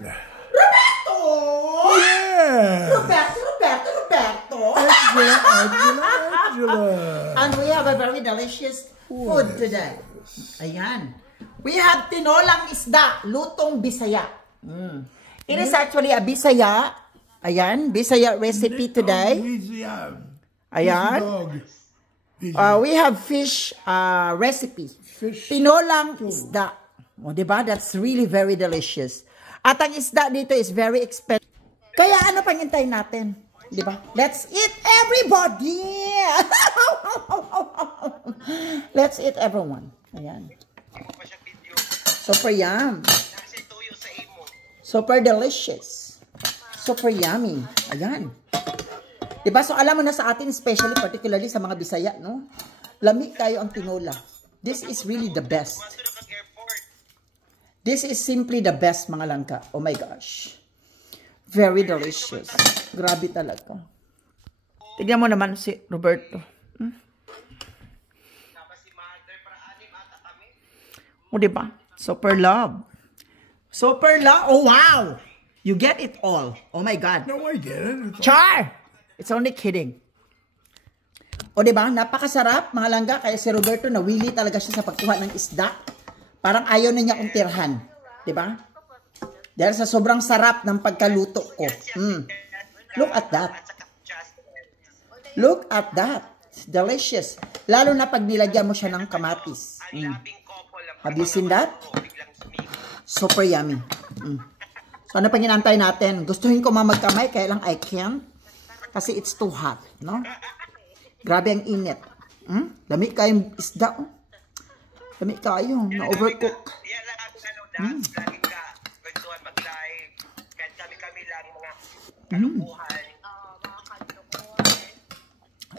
again. Roberto! Yeah! Roberto! Angela. And we have a very delicious food today. Ayan. We have tinolang isda, lutong Bisaya. It is actually a Bisaya. Ayan, Bisaya recipe today. Ayan. We have fish recipe. Tinolang isda. O, diba? That's really very delicious. At ang isda dito is very expensive. Kaya ano pang hintayin natin? Diba? Let's eat, everybody! Let's eat, everyone. Ayan. Super yum. Super delicious. Super yummy. Ayan. Diba? So, alam mo na sa atin, especially, particularly sa mga Bisaya, no? Lamig tayo ang tinola. This is really the best. This is simply the best, mga langka. Oh my gosh. Very delicious. Grabe talaga. Tignan mo naman si Roberto. O, diba? Super love. Super love. Oh, wow. You get it all. Oh my God. No, I didn't. Char! It's only kidding. O, diba? Napakasarap, mga langga. Kaya si Roberto, nawili talaga siya sa pagkuha ng isda. Parang ayaw na niya kong tirhan. Diba? Dahil sa sobrang sarap ng pagkaluto ko. Look at that. Look at that. It's delicious. Lalo na pag nilagyan mo siya ng kamatis. Have you seen that? Super yummy. So, ano pang inantay natin? Gustuhin ko magkamay, kaya lang I can't. Kasi it's too hot. No? Grabe ang init. Dami kayong isda. Dami kayo. Na-overcook. Laging ka, kwentuhan mag-live. Kahit kami lang mga kalukuhan.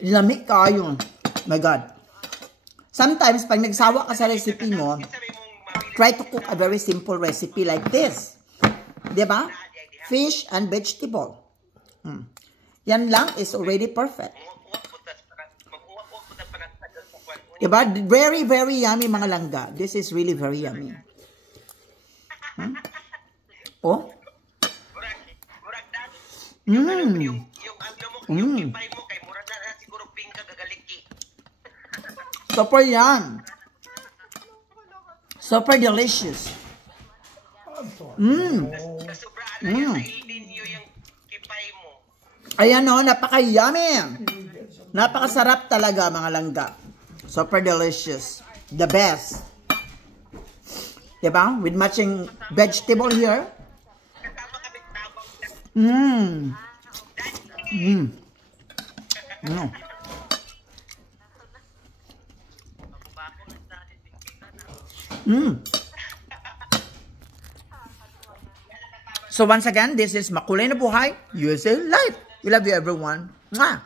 Lami kayo. My God. Sometimes, pag nagsawa ka sa recipe mo, try to cook a very simple recipe like this. Diba? Fish and vegetable. Yan lang is already perfect. Diba? Very, very yummy, mga langga. This is really very yummy. Oh? Super yum. Super delicious. Ayan o, napaka-yummy. Napakasarap talaga, mga langga. Super delicious. The best. Diba? With matching vegetable here. So once again, this is Makulay na Buhay, USA Live. We love you, everyone. Mwah!